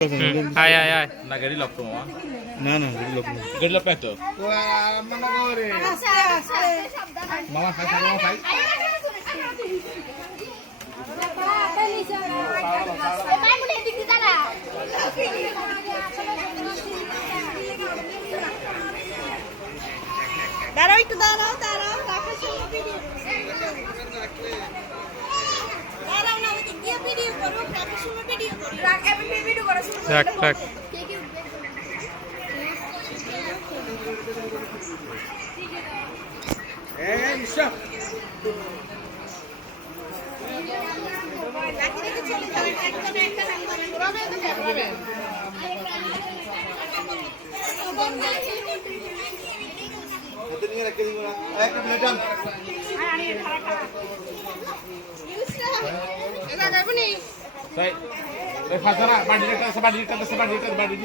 আয় আয় আয় না গাড়ি লক তো মামা না না এগুলো না। গাড়ি লক তো মামা খাই মামা খাই দাঁড়াও একটু দাঁড়াও দাঁড়াও রাখার সময় ভিডিও দাঁড়াও না ওই গিয়ে ভিডিও করো রাখার সময় ভিডিও করো রাখ এমন ভিডিও করা শুরু রাখ রাখ কে কে উঠবে এই ইসব রাখি রেখে চলে যাবেন একদম একটা হাত ঘোরাবে তো ঘোরাবে হাতে নিয়ে রেখে দিব না একটা প্লেট আন এটা যাবে নি এই ফাজারা বাড়ি একটা বাড়ি